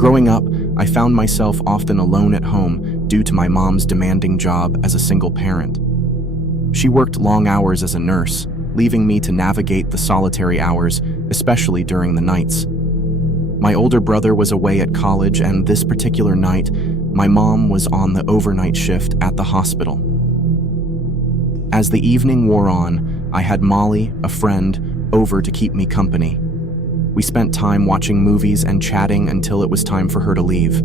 Growing up, I found myself often alone at home due to my mom's demanding job as a single parent. She worked long hours as a nurse, leaving me to navigate the solitary hours, especially during the nights. My older brother was away at college, and this particular night, my mom was on the overnight shift at the hospital. As the evening wore on, I had Molly, a friend, over to keep me company. We spent time watching movies and chatting until it was time for her to leave.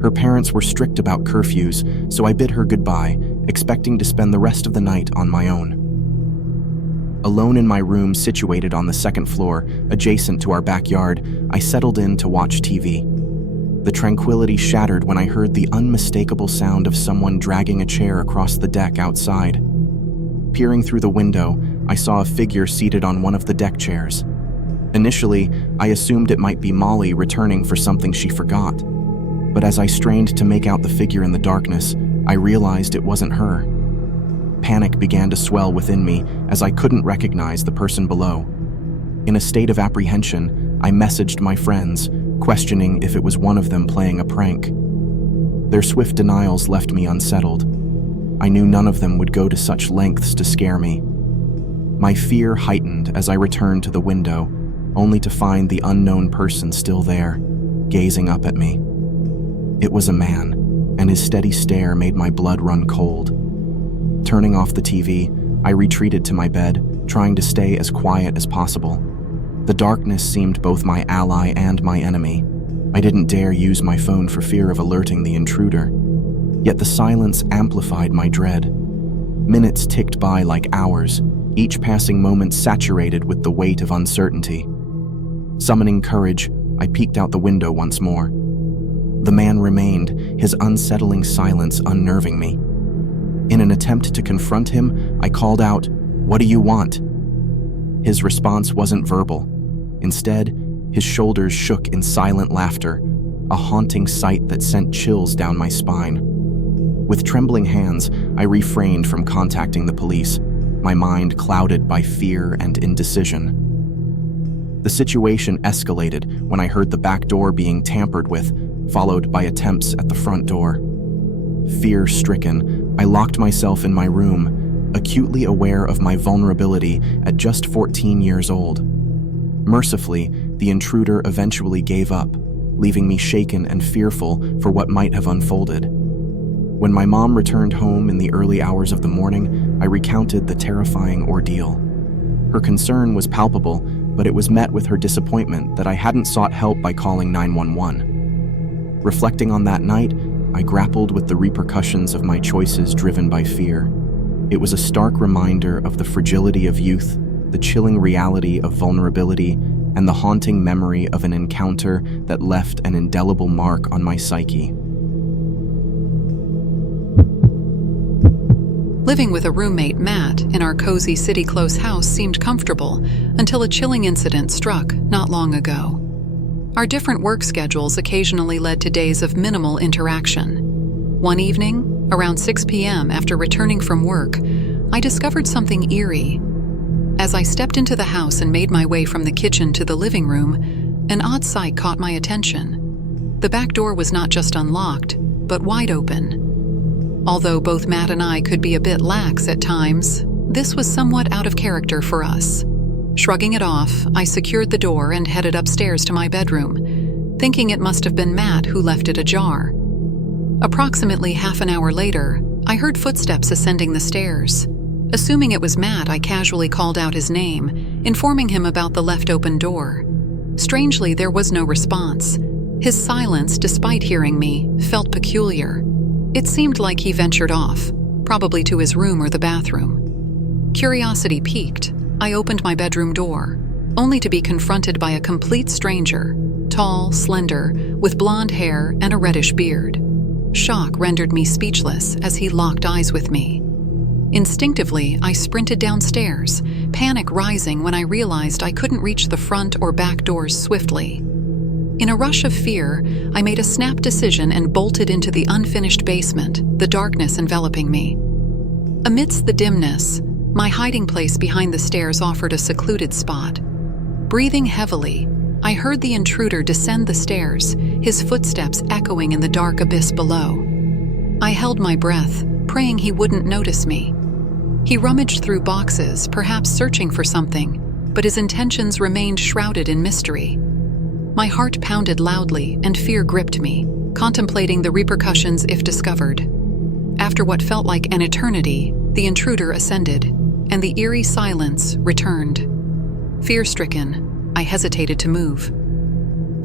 Her parents were strict about curfews, so I bid her goodbye, expecting to spend the rest of the night on my own. Alone in my room situated on the second floor, adjacent to our backyard, I settled in to watch TV. The tranquility shattered when I heard the unmistakable sound of someone dragging a chair across the deck outside. Peering through the window, I saw a figure seated on one of the deck chairs. Initially, I assumed it might be Molly returning for something she forgot. But as I strained to make out the figure in the darkness, I realized it wasn't her. Panic began to swell within me as I couldn't recognize the person below. In a state of apprehension, I messaged my friends, questioning if it was one of them playing a prank. Their swift denials left me unsettled. I knew none of them would go to such lengths to scare me. My fear heightened as I returned to the window, only to find the unknown person still there, gazing up at me. It was a man, and his steady stare made my blood run cold. Turning off the TV, I retreated to my bed, trying to stay as quiet as possible. The darkness seemed both my ally and my enemy. I didn't dare use my phone for fear of alerting the intruder. Yet the silence amplified my dread. Minutes ticked by like hours, each passing moment saturated with the weight of uncertainty. Summoning courage, I peeked out the window once more. The man remained, his unsettling silence unnerving me. In an attempt to confront him, I called out, "What do you want?" His response wasn't verbal. Instead, his shoulders shook in silent laughter, a haunting sight that sent chills down my spine. With trembling hands, I refrained from contacting the police, my mind clouded by fear and indecision. The situation escalated when I heard the back door being tampered with, followed by attempts at the front door. Fear-stricken, I locked myself in my room, acutely aware of my vulnerability at just 14 years old. Mercifully, the intruder eventually gave up, leaving me shaken and fearful for what might have unfolded. When my mom returned home in the early hours of the morning, I recounted the terrifying ordeal. Her concern was palpable, but it was met with her disappointment that I hadn't sought help by calling 911. Reflecting on that night, I grappled with the repercussions of my choices driven by fear. It was a stark reminder of the fragility of youth, the chilling reality of vulnerability, and the haunting memory of an encounter that left an indelible mark on my psyche. Living with a roommate, Matt, in our cozy city-close house seemed comfortable until a chilling incident struck not long ago. Our different work schedules occasionally led to days of minimal interaction. One evening, around 6 p.m. after returning from work, I discovered something eerie. As I stepped into the house and made my way from the kitchen to the living room, an odd sight caught my attention. The back door was not just unlocked, but wide open. Although both Matt and I could be a bit lax at times, this was somewhat out of character for us. Shrugging it off, I secured the door and headed upstairs to my bedroom, thinking it must have been Matt who left it ajar. Approximately half an hour later, I heard footsteps ascending the stairs. Assuming it was Matt, I casually called out his name, informing him about the left open door. Strangely, there was no response. His silence, despite hearing me, felt peculiar. It seemed like he ventured off, probably to his room or the bathroom. Curiosity piqued. I opened my bedroom door, only to be confronted by a complete stranger, tall, slender, with blonde hair and a reddish beard. Shock rendered me speechless as he locked eyes with me. Instinctively, I sprinted downstairs, panic rising when I realized I couldn't reach the front or back doors swiftly. In a rush of fear, I made a snap decision and bolted into the unfinished basement, the darkness enveloping me. Amidst the dimness, my hiding place behind the stairs offered a secluded spot. Breathing heavily, I heard the intruder descend the stairs, his footsteps echoing in the dark abyss below. I held my breath, praying he wouldn't notice me. He rummaged through boxes, perhaps searching for something, but his intentions remained shrouded in mystery. My heart pounded loudly and fear gripped me, contemplating the repercussions if discovered. After what felt like an eternity, the intruder ascended, and the eerie silence returned. Fear-stricken, I hesitated to move.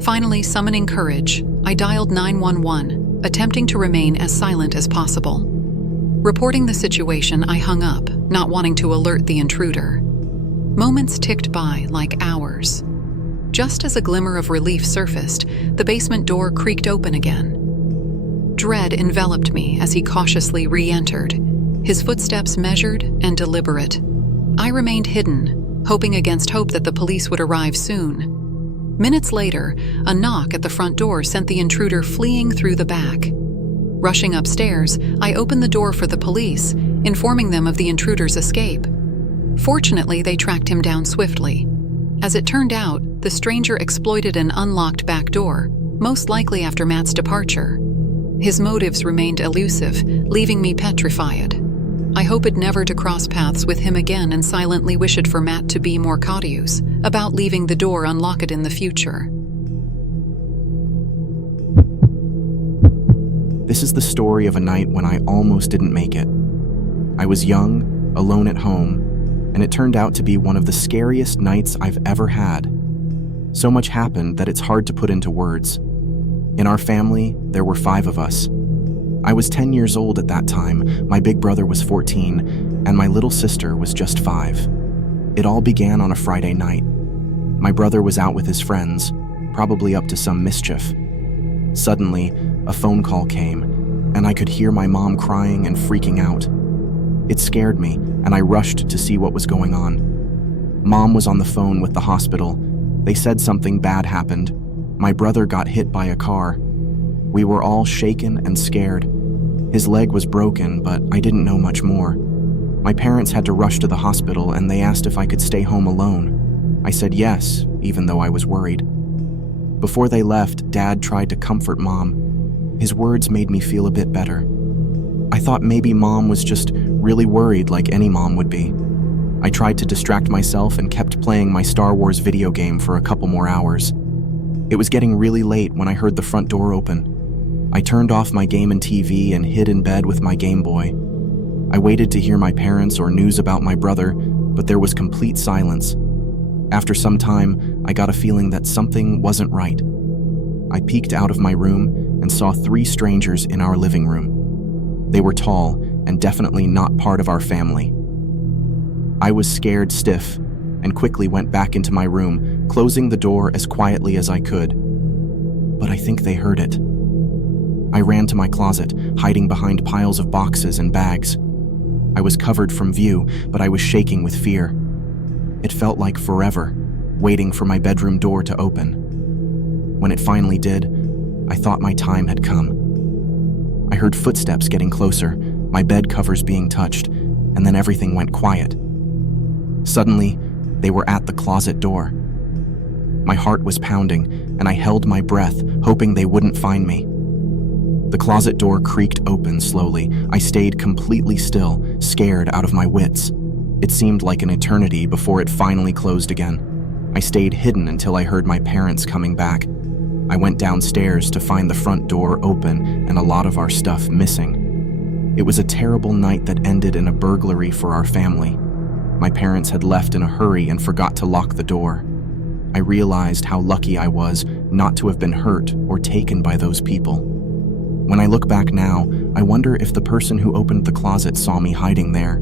Finally, summoning courage, I dialed 911, attempting to remain as silent as possible. Reporting the situation, I hung up, not wanting to alert the intruder. Moments ticked by like hours. Just as a glimmer of relief surfaced, the basement door creaked open again. Dread enveloped me as he cautiously re-entered, his footsteps measured and deliberate. I remained hidden, hoping against hope that the police would arrive soon. Minutes later, a knock at the front door sent the intruder fleeing through the back. Rushing upstairs, I opened the door for the police, informing them of the intruder's escape. Fortunately, they tracked him down swiftly. As it turned out, the stranger exploited an unlocked back door, most likely after Matt's departure. His motives remained elusive, leaving me petrified. I hoped never to cross paths with him again and silently wished for Matt to be more cautious about leaving the door unlocked in the future. This is the story of a night when I almost didn't make it. I was young, alone at home, and it turned out to be one of the scariest nights I've ever had. So much happened that it's hard to put into words. In our family, there were 5 of us. I was 10 years old at that time, my big brother was 14, and my little sister was just 5. It all began on a Friday night. My brother was out with his friends, probably up to some mischief. Suddenly, a phone call came, and I could hear my mom crying and freaking out. It scared me, and I rushed to see what was going on. Mom was on the phone with the hospital. They said something bad happened. My brother got hit by a car. We were all shaken and scared. His leg was broken, but I didn't know much more. My parents had to rush to the hospital, and they asked if I could stay home alone. I said yes, even though I was worried. Before they left, Dad tried to comfort Mom. His words made me feel a bit better. I thought maybe Mom was just really worried like any mom would be. I tried to distract myself and kept playing my Star Wars video game for a couple more hours. It was getting really late when I heard the front door open. I turned off my game and TV and hid in bed with my Game Boy. I waited to hear my parents or news about my brother, but there was complete silence. After some time, I got a feeling that something wasn't right. I peeked out of my room and saw 3 strangers in our living room. They were tall and definitely not part of our family. I was scared stiff and quickly went back into my room, closing the door as quietly as I could. But I think they heard it. I ran to my closet, hiding behind piles of boxes and bags. I was covered from view, but I was shaking with fear. It felt like forever, waiting for my bedroom door to open. When it finally did, I thought my time had come. I heard footsteps getting closer, my bed covers being touched, and then everything went quiet. Suddenly, they were at the closet door. My heart was pounding, and I held my breath, hoping they wouldn't find me. The closet door creaked open slowly. I stayed completely still, scared out of my wits. It seemed like an eternity before it finally closed again. I stayed hidden until I heard my parents coming back. I went downstairs to find the front door open and a lot of our stuff missing. It was a terrible night that ended in a burglary for our family. My parents had left in a hurry and forgot to lock the door. I realized how lucky I was not to have been hurt or taken by those people. When I look back now, I wonder if the person who opened the closet saw me hiding there.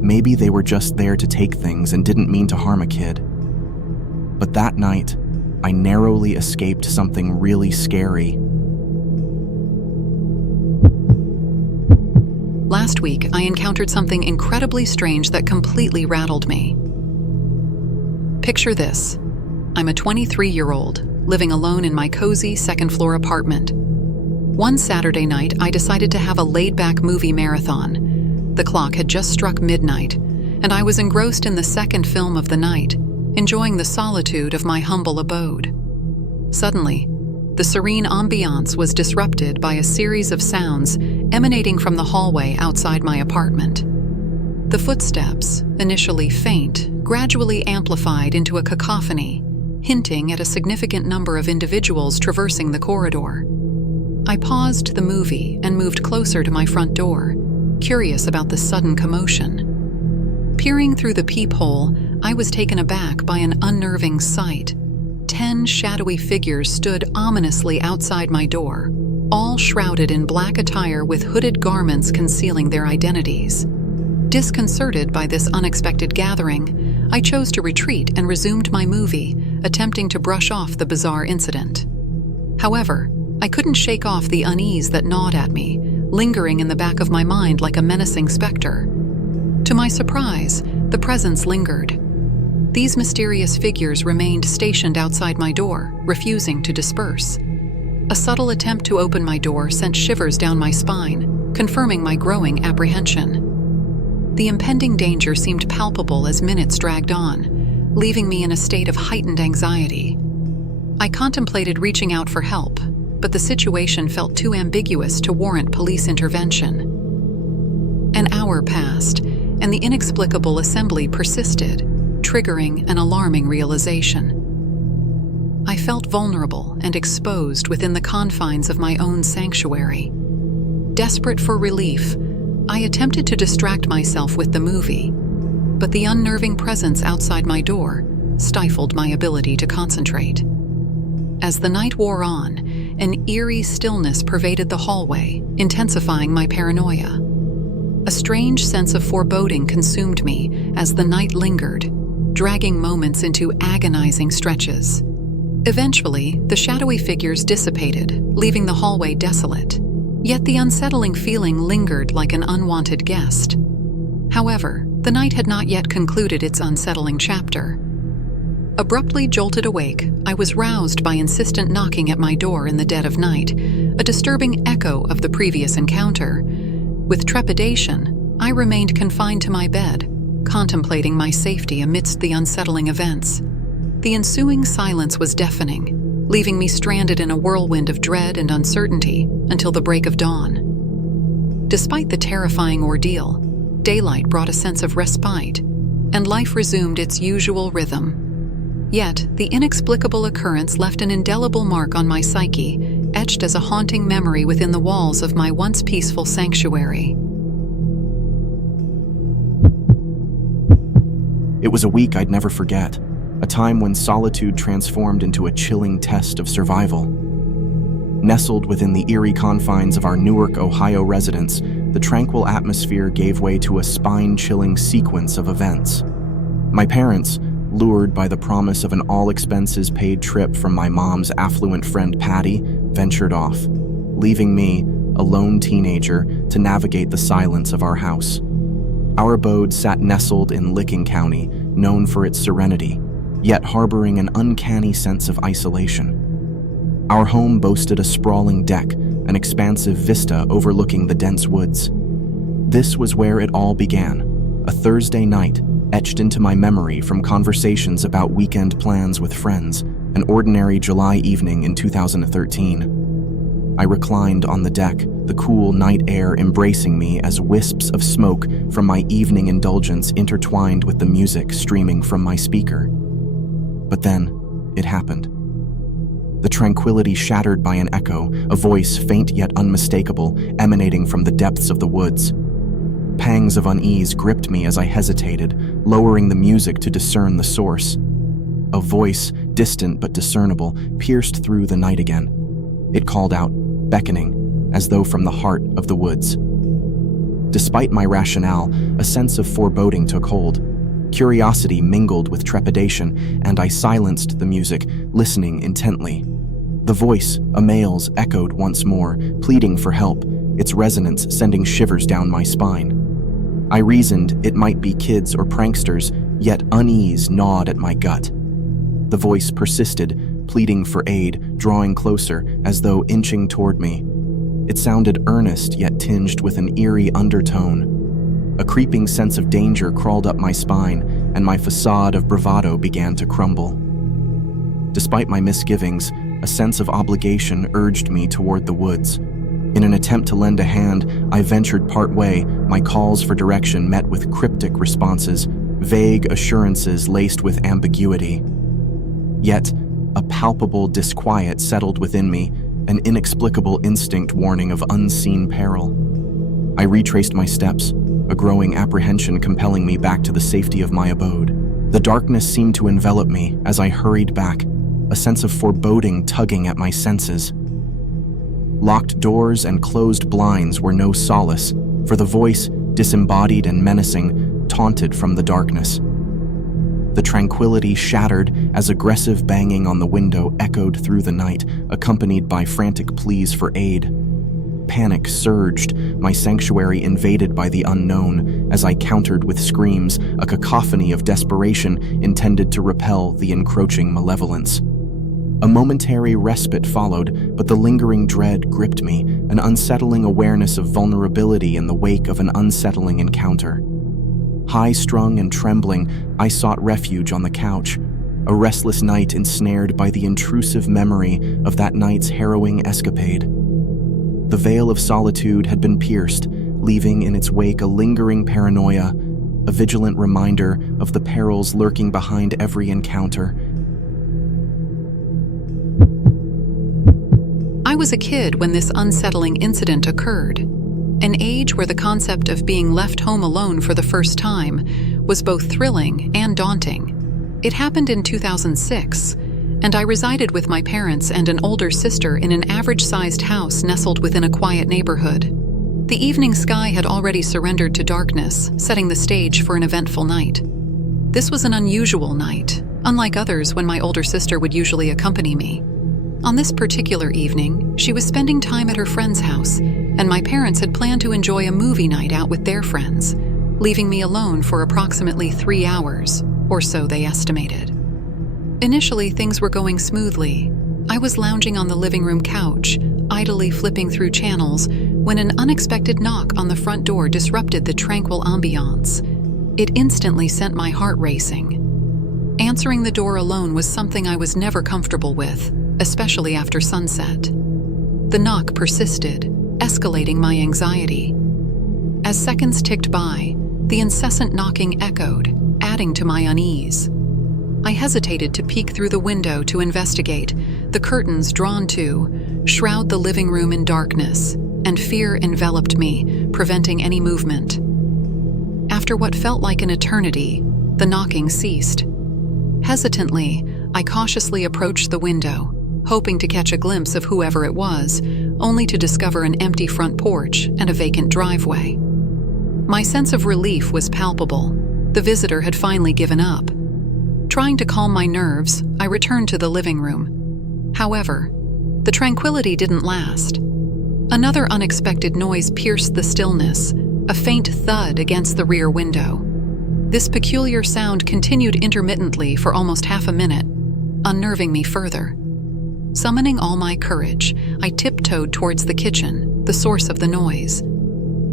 Maybe they were just there to take things and didn't mean to harm a kid. But that night, I narrowly escaped something really scary. Last week, I encountered something incredibly strange that completely rattled me. Picture this. I'm a 23-year-old, living alone in my cozy second-floor apartment. One Saturday night, I decided to have a laid-back movie marathon. The clock had just struck midnight, and I was engrossed in the second film of the night. enjoying the solitude of my humble abode. Suddenly, the serene ambiance was disrupted by a series of sounds emanating from the hallway outside my apartment. The footsteps, initially faint, gradually amplified into a cacophony, hinting at a significant number of individuals traversing the corridor. I paused the movie and moved closer to my front door, curious about the sudden commotion. Peering through the peephole, I was taken aback by an unnerving sight. 10 shadowy figures stood ominously outside my door, all shrouded in black attire with hooded garments concealing their identities. Disconcerted by this unexpected gathering, I chose to retreat and resumed my movie, attempting to brush off the bizarre incident. However, I couldn't shake off the unease that gnawed at me, lingering in the back of my mind like a menacing specter. To my surprise, the presence lingered. These mysterious figures remained stationed outside my door, refusing to disperse. A subtle attempt to open my door sent shivers down my spine, confirming my growing apprehension. The impending danger seemed palpable as minutes dragged on, leaving me in a state of heightened anxiety. I contemplated reaching out for help, but the situation felt too ambiguous to warrant police intervention. An hour passed, and the inexplicable assembly persisted, triggering an alarming realization. I felt vulnerable and exposed within the confines of my own sanctuary. Desperate for relief, I attempted to distract myself with the movie, but the unnerving presence outside my door stifled my ability to concentrate. As the night wore on, an eerie stillness pervaded the hallway, intensifying my paranoia. A strange sense of foreboding consumed me as the night lingered, dragging moments into agonizing stretches. Eventually, the shadowy figures dissipated, leaving the hallway desolate. Yet the unsettling feeling lingered like an unwanted guest. However, the night had not yet concluded its unsettling chapter. Abruptly jolted awake, I was roused by insistent knocking at my door in the dead of night, a disturbing echo of the previous encounter. With trepidation, I remained confined to my bed, contemplating my safety amidst the unsettling events. The ensuing silence was deafening, leaving me stranded in a whirlwind of dread and uncertainty until the break of dawn. Despite the terrifying ordeal, daylight brought a sense of respite, and life resumed its usual rhythm. Yet, the inexplicable occurrence left an indelible mark on my psyche, etched as a haunting memory within the walls of my once peaceful sanctuary. It was a week I'd never forget, a time when solitude transformed into a chilling test of survival. Nestled within the eerie confines of our Newark, Ohio residence, the tranquil atmosphere gave way to a spine-chilling sequence of events. My parents, lured by the promise of an all-expenses-paid trip from my mom's affluent friend Patty, ventured off, leaving me, a lone teenager, to navigate the silence of our house. Our abode sat nestled in Licking County, known for its serenity, yet harboring an uncanny sense of isolation. Our home boasted a sprawling deck, an expansive vista overlooking the dense woods. This was where it all began, a Thursday night, etched into my memory from conversations about weekend plans with friends, an ordinary July evening in 2013. I reclined on the deck, the cool night air embracing me as wisps of smoke from my evening indulgence intertwined with the music streaming from my speaker. But then, it happened. The tranquility shattered by an echo, a voice faint yet unmistakable, emanating from the depths of the woods. Pangs of unease gripped me as I hesitated, lowering the music to discern the source. A voice, distant but discernible, pierced through the night again. It called out, beckoning, as though from the heart of the woods. Despite my rationale, a sense of foreboding took hold. Curiosity mingled with trepidation, and I silenced the music, listening intently. The voice, a male's, echoed once more, pleading for help, its resonance sending shivers down my spine. I reasoned it might be kids or pranksters, yet unease gnawed at my gut. The voice persisted, pleading for aid, drawing closer, as though inching toward me. It sounded earnest, yet tinged with an eerie undertone. A creeping sense of danger crawled up my spine, and my facade of bravado began to crumble. Despite my misgivings, a sense of obligation urged me toward the woods. In an attempt to lend a hand, I ventured partway, my calls for direction met with cryptic responses, vague assurances laced with ambiguity. Yet, a palpable disquiet settled within me, an inexplicable instinct warning of unseen peril. I retraced my steps, a growing apprehension compelling me back to the safety of my abode. The darkness seemed to envelop me as I hurried back, a sense of foreboding tugging at my senses. Locked doors and closed blinds were no solace, for the voice, disembodied and menacing, taunted from the darkness. The tranquility shattered as aggressive banging on the window echoed through the night, accompanied by frantic pleas for aid. Panic surged, my sanctuary invaded by the unknown, as I countered with screams, a cacophony of desperation intended to repel the encroaching malevolence. A momentary respite followed, but the lingering dread gripped me, an unsettling awareness of vulnerability in the wake of an unsettling encounter. High-strung and trembling, I sought refuge on the couch, a restless night ensnared by the intrusive memory of that night's harrowing escapade. The veil of solitude had been pierced, leaving in its wake a lingering paranoia, a vigilant reminder of the perils lurking behind every encounter. I was a kid when this unsettling incident occurred, an age where the concept of being left home alone for the first time was both thrilling and daunting. It happened in 2006, and I resided with my parents and an older sister in an average-sized house nestled within a quiet neighborhood. The evening sky had already surrendered to darkness, setting the stage for an eventful night. This was an unusual night, unlike others when my older sister would usually accompany me. On this particular evening, she was spending time at her friend's house, and my parents had planned to enjoy a movie night out with their friends, leaving me alone for approximately 3 hours, or so they estimated. Initially, things were going smoothly. I was lounging on the living room couch, idly flipping through channels, when an unexpected knock on the front door disrupted the tranquil ambiance. It instantly sent my heart racing. Answering the door alone was something I was never comfortable with, especially after sunset. The knock persisted, escalating my anxiety. As seconds ticked by, the incessant knocking echoed, adding to my unease. I hesitated to peek through the window to investigate, the curtains drawn to, shroud the living room in darkness, and fear enveloped me, preventing any movement. After what felt like an eternity, the knocking ceased. Hesitantly, I cautiously approached the window, hoping to catch a glimpse of whoever it was, only to discover an empty front porch and a vacant driveway. My sense of relief was palpable. The visitor had finally given up. Trying to calm my nerves, I returned to the living room. However, the tranquility didn't last. Another unexpected noise pierced the stillness, a faint thud against the rear window. This peculiar sound continued intermittently for almost half a minute, unnerving me further. Summoning all my courage, I tiptoed towards the kitchen, the source of the noise.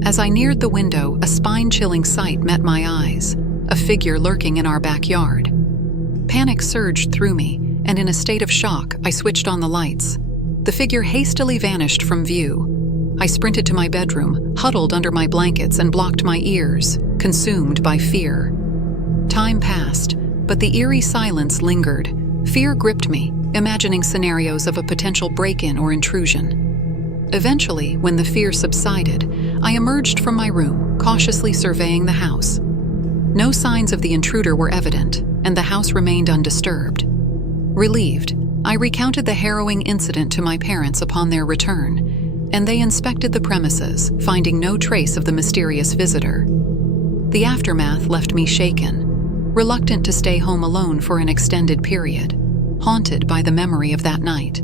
As I neared the window, a spine-chilling sight met my eyes, a figure lurking in our backyard. Panic surged through me, and in a state of shock, I switched on the lights. The figure hastily vanished from view. I sprinted to my bedroom, huddled under my blankets, and blocked my ears, consumed by fear. Time passed, but the eerie silence lingered. Fear gripped me, imagining scenarios of a potential break-in or intrusion. Eventually, when the fear subsided, I emerged from my room, cautiously surveying the house. No signs of the intruder were evident, and the house remained undisturbed. Relieved, I recounted the harrowing incident to my parents upon their return, and they inspected the premises, finding no trace of the mysterious visitor. The aftermath left me shaken, reluctant to stay home alone for an extended period, haunted by the memory of that night.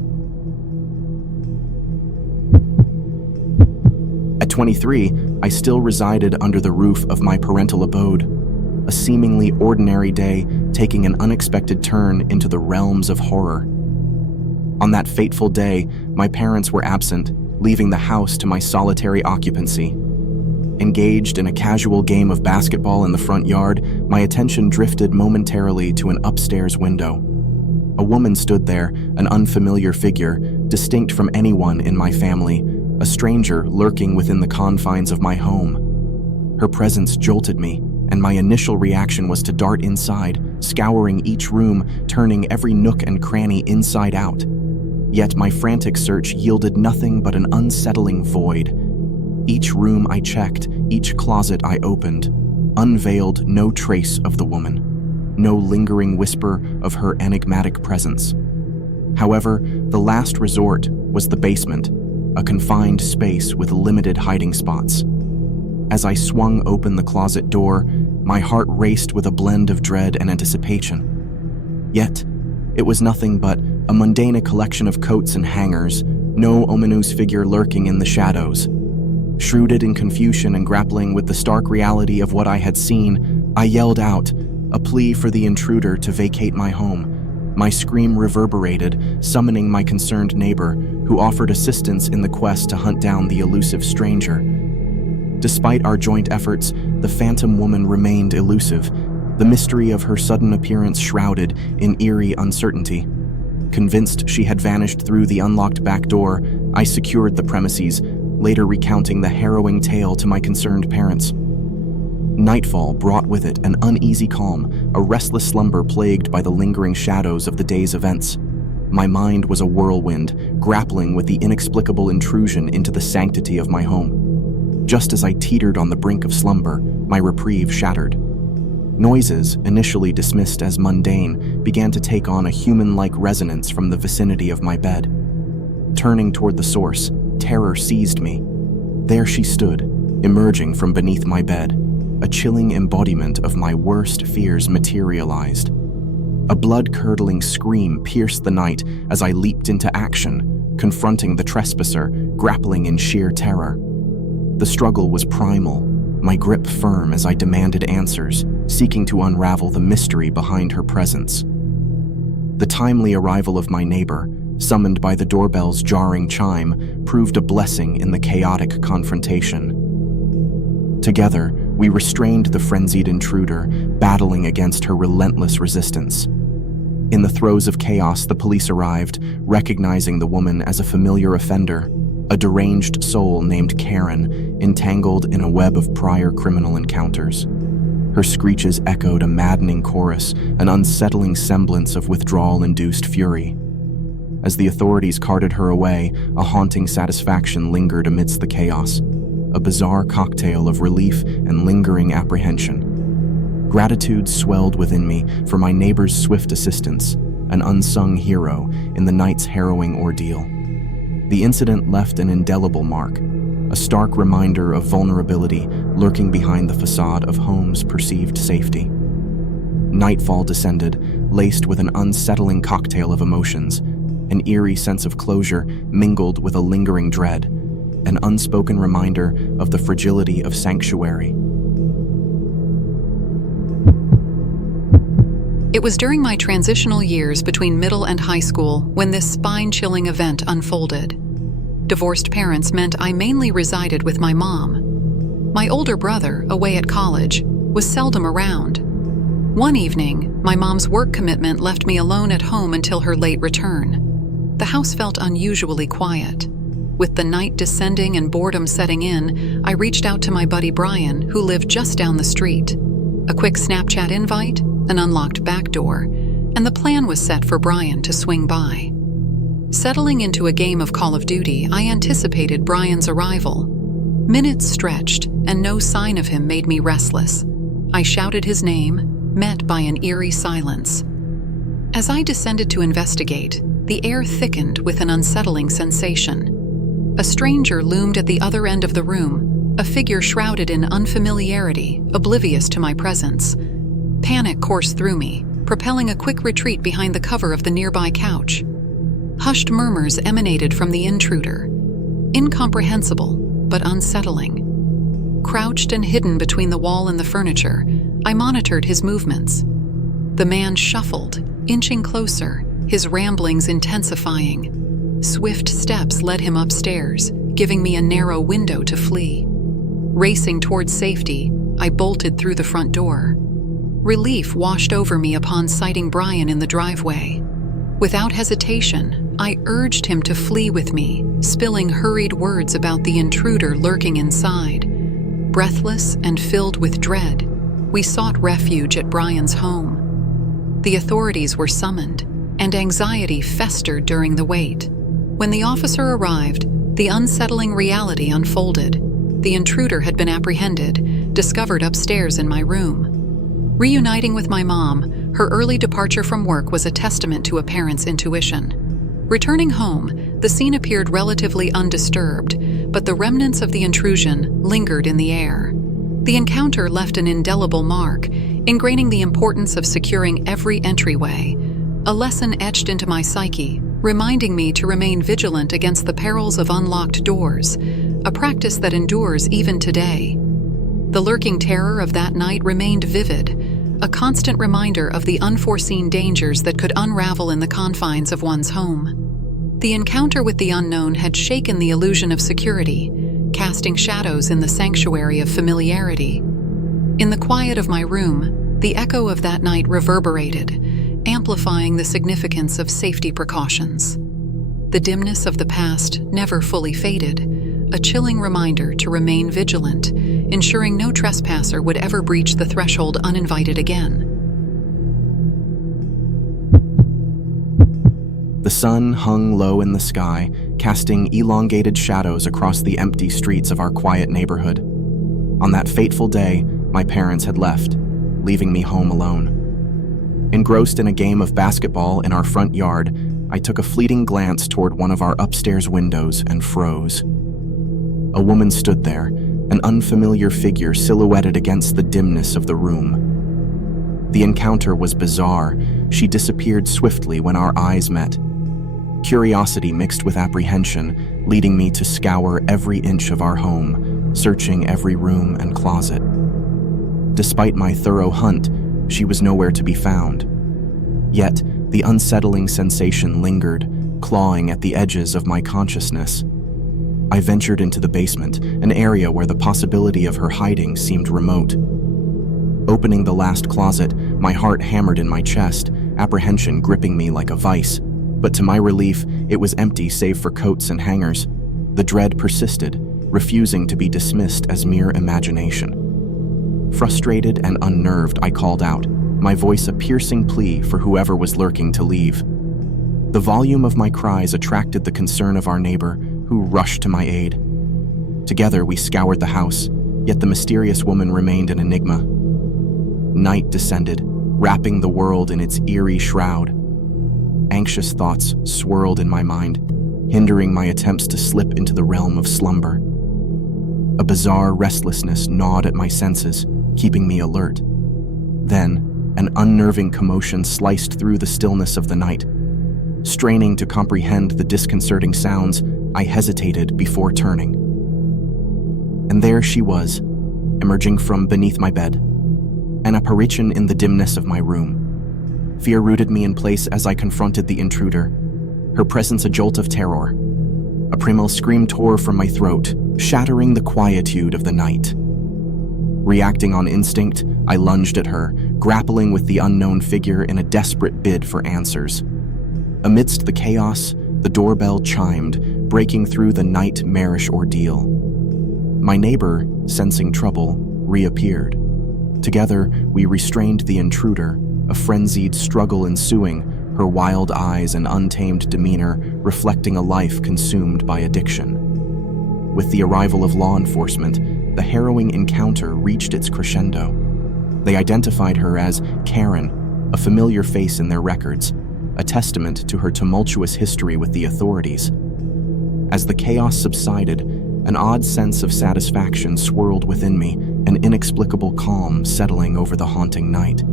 At 23, I still resided under the roof of my parental abode, a seemingly ordinary day taking an unexpected turn into the realms of horror. On that fateful day, my parents were absent, leaving the house to my solitary occupancy. Engaged in a casual game of basketball in the front yard, my attention drifted momentarily to an upstairs window. A woman stood there, an unfamiliar figure, distinct from anyone in my family, a stranger lurking within the confines of my home. Her presence jolted me, and my initial reaction was to dart inside, scouring each room, turning every nook and cranny inside out. Yet my frantic search yielded nothing but an unsettling void. Each room I checked, each closet I opened, unveiled no trace of the woman, no lingering whisper of her enigmatic presence. However, the last resort was the basement, a confined space with limited hiding spots. As I swung open the closet door, my heart raced with a blend of dread and anticipation. Yet, it was nothing but a mundane collection of coats and hangers, no ominous figure lurking in the shadows. Shrouded in confusion and grappling with the stark reality of what I had seen, I yelled out, a plea for the intruder to vacate my home. My scream reverberated, summoning my concerned neighbor, who offered assistance in the quest to hunt down the elusive stranger. Despite our joint efforts, the phantom woman remained elusive, the mystery of her sudden appearance shrouded in eerie uncertainty. Convinced she had vanished through the unlocked back door, I secured the premises, later recounting the harrowing tale to my concerned parents. Nightfall brought with it an uneasy calm, a restless slumber plagued by the lingering shadows of the day's events. My mind was a whirlwind, grappling with the inexplicable intrusion into the sanctity of my home. Just as I teetered on the brink of slumber, my reprieve shattered. Noises, initially dismissed as mundane, began to take on a human-like resonance from the vicinity of my bed. Turning toward the source, terror seized me. There she stood, emerging from beneath my bed. A chilling embodiment of my worst fears materialized. A blood-curdling scream pierced the night as I leaped into action, confronting the trespasser, grappling in sheer terror. The struggle was primal, my grip firm as I demanded answers, seeking to unravel the mystery behind her presence. The timely arrival of my neighbor, summoned by the doorbell's jarring chime, proved a blessing in the chaotic confrontation. Together, we restrained the frenzied intruder, battling against her relentless resistance. In the throes of chaos, the police arrived, recognizing the woman as a familiar offender, a deranged soul named Karen, entangled in a web of prior criminal encounters. Her screeches echoed a maddening chorus, an unsettling semblance of withdrawal-induced fury. As the authorities carted her away, a haunting satisfaction lingered amidst the chaos, a bizarre cocktail of relief and lingering apprehension. Gratitude swelled within me for my neighbor's swift assistance, an unsung hero in the night's harrowing ordeal. The incident left an indelible mark, a stark reminder of vulnerability lurking behind the facade of home's perceived safety. Nightfall descended, laced with an unsettling cocktail of emotions, an eerie sense of closure mingled with a lingering dread, an unspoken reminder of the fragility of sanctuary. It was during my transitional years between middle and high school when this spine-chilling event unfolded. Divorced parents meant I mainly resided with my mom. My older brother, away at college, was seldom around. One evening, my mom's work commitment left me alone at home until her late return. The house felt unusually quiet. With the night descending and boredom setting in, I reached out to my buddy Brian, who lived just down the street. A quick Snapchat invite, an unlocked back door, and the plan was set for Brian to swing by. Settling into a game of Call of Duty, I anticipated Brian's arrival. Minutes stretched, and no sign of him made me restless. I shouted his name, met by an eerie silence. As I descended to investigate, the air thickened with an unsettling sensation. A stranger loomed at the other end of the room, a figure shrouded in unfamiliarity, oblivious to my presence. Panic coursed through me, propelling a quick retreat behind the cover of the nearby couch. Hushed murmurs emanated from the intruder, incomprehensible but unsettling. Crouched and hidden between the wall and the furniture, I monitored his movements. The man shuffled, inching closer, his ramblings intensifying. Swift steps led him upstairs, giving me a narrow window to flee. Racing towards safety, I bolted through the front door. Relief washed over me upon sighting Brian in the driveway. Without hesitation, I urged him to flee with me, spilling hurried words about the intruder lurking inside. Breathless and filled with dread, we sought refuge at Brian's home. The authorities were summoned, and anxiety festered during the wait. When the officer arrived, the unsettling reality unfolded. The intruder had been apprehended, discovered upstairs in my room. Reuniting with my mom, her early departure from work was a testament to a parent's intuition. Returning home, the scene appeared relatively undisturbed, but the remnants of the intrusion lingered in the air. The encounter left an indelible mark, ingraining the importance of securing every entryway, a lesson etched into my psyche, reminding me to remain vigilant against the perils of unlocked doors, a practice that endures even today. The lurking terror of that night remained vivid, a constant reminder of the unforeseen dangers that could unravel in the confines of one's home. The encounter with the unknown had shaken the illusion of security, casting shadows in the sanctuary of familiarity. In the quiet of my room, the echo of that night reverberated, amplifying the significance of safety precautions. The dimness of the past never fully faded, a chilling reminder to remain vigilant, ensuring no trespasser would ever breach the threshold uninvited again. The sun hung low in the sky, casting elongated shadows across the empty streets of our quiet neighborhood. On that fateful day, my parents had left, leaving me home alone. Engrossed in a game of basketball in our front yard, I took a fleeting glance toward one of our upstairs windows and froze. A woman stood there, an unfamiliar figure silhouetted against the dimness of the room. The encounter was bizarre. She disappeared swiftly when our eyes met. Curiosity mixed with apprehension, leading me to scour every inch of our home, searching every room and closet. Despite my thorough hunt, she was nowhere to be found. Yet, the unsettling sensation lingered, clawing at the edges of my consciousness. I ventured into the basement, an area where the possibility of her hiding seemed remote. Opening the last closet, my heart hammered in my chest, apprehension gripping me like a vice. But to my relief, it was empty save for coats and hangers. The dread persisted, refusing to be dismissed as mere imagination. Frustrated and unnerved, I called out, my voice a piercing plea for whoever was lurking to leave. The volume of my cries attracted the concern of our neighbor, who rushed to my aid. Together we scoured the house, yet the mysterious woman remained an enigma. Night descended, wrapping the world in its eerie shroud. Anxious thoughts swirled in my mind, hindering my attempts to slip into the realm of slumber. A bizarre restlessness gnawed at my senses, keeping me alert. Then, an unnerving commotion sliced through the stillness of the night. Straining to comprehend the disconcerting sounds, I hesitated before turning. And there she was, emerging from beneath my bed, an apparition in the dimness of my room. Fear rooted me in place as I confronted the intruder, her presence a jolt of terror. A primal scream tore from my throat, shattering the quietude of the night. Reacting on instinct, I lunged at her, grappling with the unknown figure in a desperate bid for answers. Amidst the chaos, the doorbell chimed, breaking through the nightmarish ordeal. My neighbor, sensing trouble, reappeared. Together, we restrained the intruder, a frenzied struggle ensuing, her wild eyes and untamed demeanor reflecting a life consumed by addiction. With the arrival of law enforcement, the harrowing encounter reached its crescendo. They identified her as Karen, a familiar face in their records, a testament to her tumultuous history with the authorities. As the chaos subsided, an odd sense of satisfaction swirled within me, an inexplicable calm settling over the haunting night.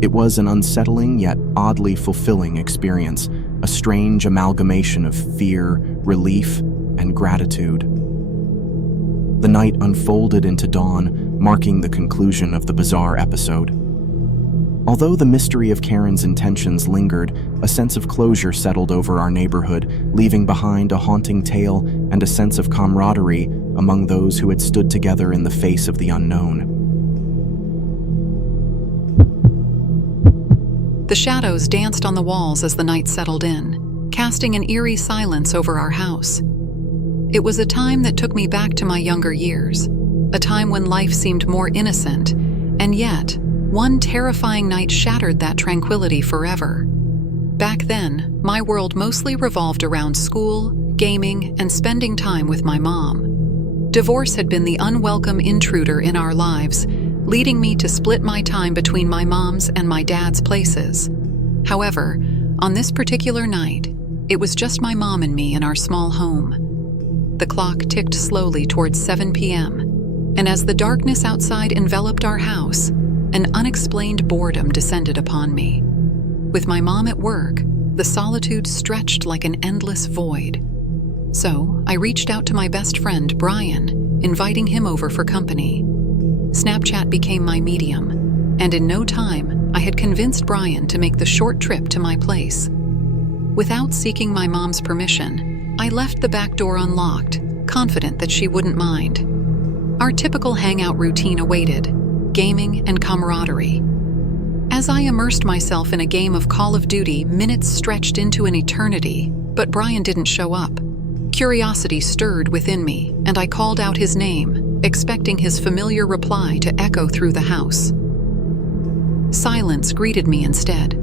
It was an unsettling yet oddly fulfilling experience, a strange amalgamation of fear, relief, and gratitude. The night unfolded into dawn, marking the conclusion of the bizarre episode. Although the mystery of Karen's intentions lingered, a sense of closure settled over our neighborhood, leaving behind a haunting tale and a sense of camaraderie among those who had stood together in the face of the unknown. The shadows danced on the walls as the night settled in, casting an eerie silence over our house. It was a time that took me back to my younger years, a time when life seemed more innocent, and yet, one terrifying night shattered that tranquility forever. Back then, my world mostly revolved around school, gaming, and spending time with my mom. Divorce had been the unwelcome intruder in our lives, leading me to split my time between my mom's and my dad's places. However, on this particular night, it was just my mom and me in our small home. The clock ticked slowly towards 7 p.m., and as the darkness outside enveloped our house, an unexplained boredom descended upon me. With my mom at work, the solitude stretched like an endless void. So, I reached out to my best friend, Brian, inviting him over for company. Snapchat became my medium, and in no time, I had convinced Brian to make the short trip to my place. Without seeking my mom's permission, I left the back door unlocked, confident that she wouldn't mind. Our typical hangout routine awaited: gaming and camaraderie. As I immersed myself in a game of Call of Duty, minutes stretched into an eternity, but Brian didn't show up. Curiosity stirred within me, and I called out his name, expecting his familiar reply to echo through the house. Silence greeted me instead.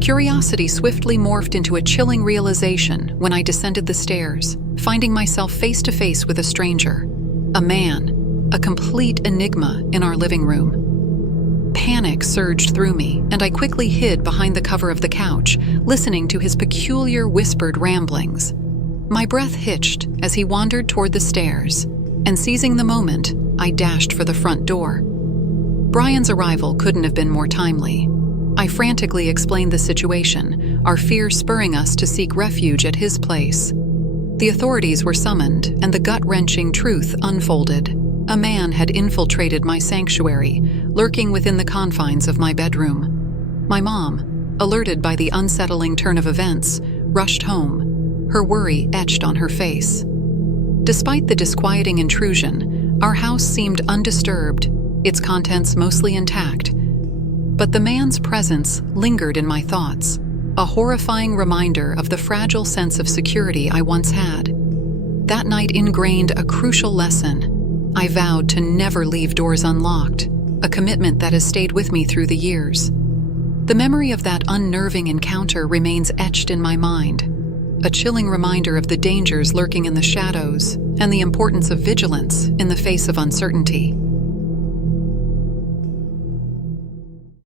Curiosity swiftly morphed into a chilling realization when I descended the stairs, finding myself face to face with a stranger, a man, a complete enigma in our living room. Panic surged through me, and I quickly hid behind the cover of the couch, listening to his peculiar whispered ramblings. My breath hitched as he wandered toward the stairs, and seizing the moment, I dashed for the front door. Brian's arrival couldn't have been more timely. I frantically explained the situation, our fears spurring us to seek refuge at his place. The authorities were summoned, and the gut-wrenching truth unfolded. A man had infiltrated my sanctuary, lurking within the confines of my bedroom. My mom, alerted by the unsettling turn of events, rushed home, her worry etched on her face. Despite the disquieting intrusion, our house seemed undisturbed, its contents mostly intact. But the man's presence lingered in my thoughts, a horrifying reminder of the fragile sense of security I once had. That night ingrained a crucial lesson. I vowed to never leave doors unlocked, a commitment that has stayed with me through the years. The memory of that unnerving encounter remains etched in my mind, a chilling reminder of the dangers lurking in the shadows and the importance of vigilance in the face of uncertainty.